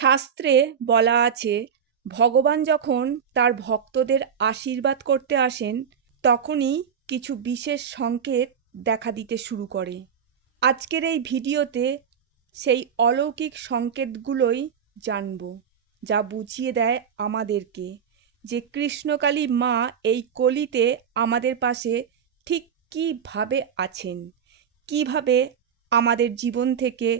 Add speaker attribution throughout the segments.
Speaker 1: শাস্ত্রে বলা আছে, ভগবান যখন তার ভক্তদের আশীর্বাদ করতে আসেন, তখনই কিছু বিশেষ সংকেত দেখা দিতে শুরু করে। আজকের এই ভিডিওতে সেই অলৌকিক সংকেতগুলোই জানব, যা বুঝিয়ে দেয় আমাদেরকে যে কৃষ্ণকালী মা এই কলিতে আমাদের পাশে ঠিক কীভাবে আছেন, কীভাবে আমাদের জীবন থেকে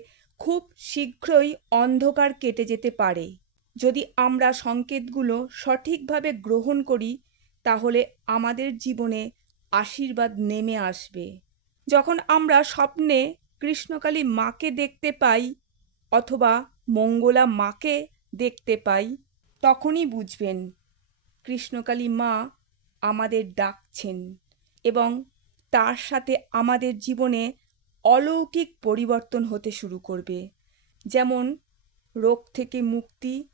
Speaker 1: খুব শীঘ্রই অন্ধকার কেটে যেতে পারে। যদি আমরা সংকেতগুলো সঠিকভাবে গ্রহণ করি, তাহলে আমাদের জীবনে আশীর্বাদ নেমে আসবে। যখন আমরা স্বপ্নে কৃষ্ণকালী মাকে দেখতে পাই অথবা মঙ্গলা মাকে দেখতে পাই, তখনই বুঝবেন কৃষ্ণকালী মা আমাদের ডাকছেন এবং তার সাথে আমাদের জীবনে অলৌকিক পরিবর্তন হতে শুরু করবে। যেমন, রোগ থেকে মুক্তি,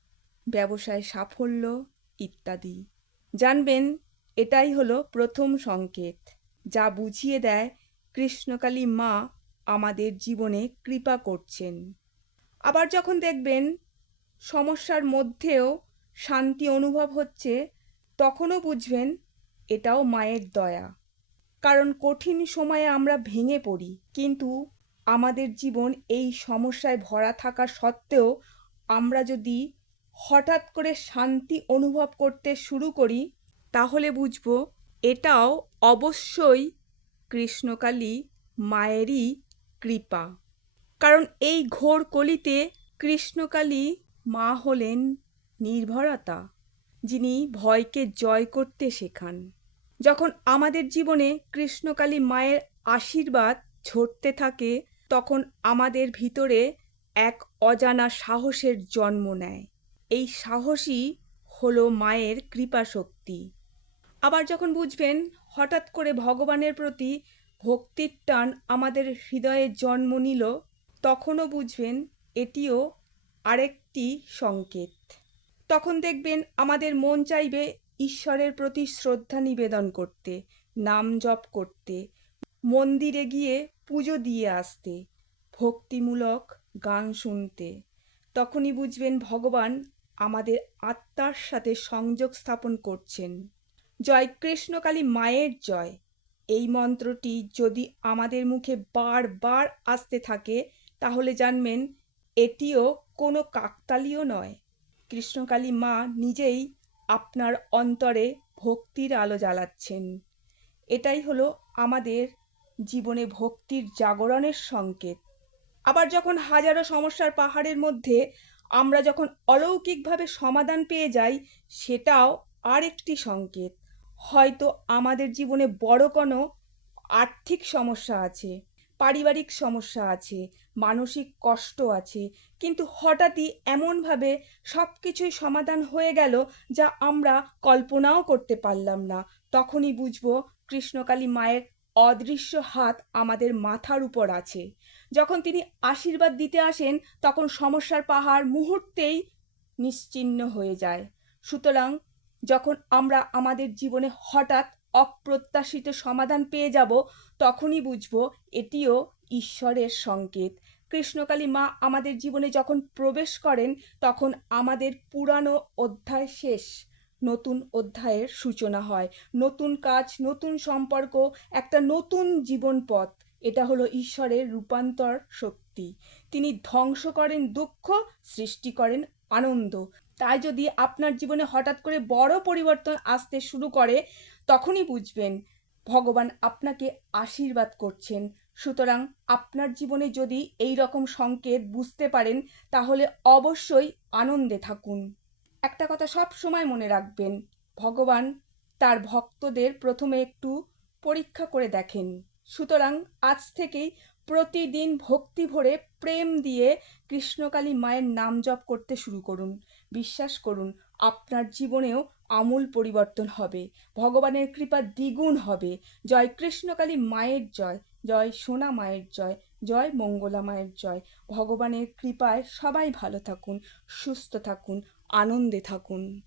Speaker 1: ব্যবসায় সাফল্য ইত্যাদি। জানবেন, এটাই হলো প্রথম সংকেত, যা বুঝিয়ে দেয় কৃষ্ণকালী মা আমাদের জীবনে কৃপা করছেন। আবার যখন দেখবেন সমস্যার মধ্যেও শান্তি অনুভব হচ্ছে, তখনও বুঝবেন, এটাও মায়ের দয়া। কারণ কঠিন সময়ে আমরা ভেঙে পড়ি। কিন্তু আমাদের জীবন এই সমস্যায় ভরা থাকা সত্ত্বেও আমরা যদি হঠাৎ করে শান্তি অনুভব করতে শুরু করি, তাহলে বুঝব এটাও অবশ্যই কৃষ্ণকালী মায়েরই কৃপা। কারণ এই ঘোর কলিতে কৃষ্ণকালী মা হলেন নির্ভরতা, যিনি ভয়কে জয় করতে শেখান। যখন আমাদের জীবনে কৃষ্ণকালী মায়ের আশীর্বাদ ঝরতে থাকে, তখন আমাদের ভিতরে এক অজানা সাহসের জন্ম নেয়। এই সাহসই হলো মায়ের কৃপা শক্তি আবার যখন বুঝবেন, হঠাৎ করে ভগবানের প্রতি ভক্তির টান আমাদের হৃদয়ে জন্ম নিল, তখনও বুঝবেন এটিও আরেকটি সংকেত। তখন দেখবেন আমাদের মন চাইবে ঈশ্বরের প্রতি শ্রদ্ধা নিবেদন করতে, নাম জপ করতে, মন্দিরে গিয়ে পুজো দিয়ে আসতে, ভক্তিমূলক গান শুনতে। তখনই বুঝবেন ভগবান আমাদের আত্মার সাথে সংযোগ স্থাপন করছেন। জয় কৃষ্ণকালী মায়ের জয়। এই মন্ত্রটি যদি আমাদের মুখে বারবার আসতে থাকে, তাহলে জানবেন, এটিও কোনো কাকতালীয় নয়। কৃষ্ণকালী মা নিজেই আপনার অন্তরে ভক্তির আলো জ্বালাচ্ছেন। এটাই হলো আমাদের জীবনে ভক্তির জাগরণের সংকেত। আবার যখন হাজারো সমস্যার পাহাড়ের মধ্যে আমরা যখন অলৌকিকভাবে সমাধান পেয়ে যাই, সেটাও আরেকটি সংকেত। হয়তো আমাদের জীবনে বড় কোনো আর্থিক সমস্যা আছে। পারিবারিক সমস্যা আছে, মানসিক কষ্ট আছে, কিন্তু হঠাৎই এমনভাবে সব কিছুই সমাধান হয়ে গেল যা আমরা কল্পনাও করতে পারলাম না। তখনই বুঝব কৃষ্ণকালী মায়ের অদৃশ্য হাত আমাদের মাথার উপর আছে। যখন তিনি আশীর্বাদ দিতে আসেন, তখন সমস্যার পাহাড় মুহূর্তেই নিশ্চিহ্ন হয়ে যায়। সুতরাং যখন আমরা আমাদের জীবনে হঠাৎ অপ্রত্যাশিত সমাধান পেয়ে যাব, তখনই বুঝব এটিও ঈশ্বরের সংকেত। কৃষ্ণকালী মা আমাদের জীবনে যখন প্রবেশ করেন, তখন আমাদের পুরানো অধ্যায় শেষ, নতুন অধ্যায়ের সূচনা হয়। নতুন কাজ, নতুন সম্পর্ক, একটা নতুন জীবন পথ, এটা হলো ঈশ্বরের রূপান্তর শক্তি। তিনি ধ্বংস করেন দুঃখ, সৃষ্টি করেন আনন্দ। তাই যদি আপনার জীবনে হঠাৎ করে বড় পরিবর্তন আসতে শুরু করে, তখনই বুঝবেন ভগবান আপনাকে আশীর্বাদ করছেন। সুতরাং আপনার জীবনে যদি এই রকম সংকেত বুঝতে পারেন, তাহলে অবশ্যই আনন্দে থাকুন। একটা কথা সব সময় মনে রাখবেন, ভগবান তার ভক্তদের প্রথমে একটু পরীক্ষা করে দেখেন। সুতরাং আজ থেকেই প্রতিদিন ভক্তি ভরে প্রেম দিয়ে কৃষ্ণকালী মায়ের নাম জপ করতে শুরু করুন। বিশ্বাস করুন, আপনার জীবনেও আমূল পরিবর্তন হবে। ভগবানের কৃপা দ্বিগুণ হবে। জয় কৃষ্ণকালী মায়ের জয় জয় সোনা মায়ের জয় জয় মঙ্গলা মায়ের জয়। ভগবানের কৃপায় সবাই ভালো থাকুন, সুস্থ থাকুন, আনন্দে থাকুন।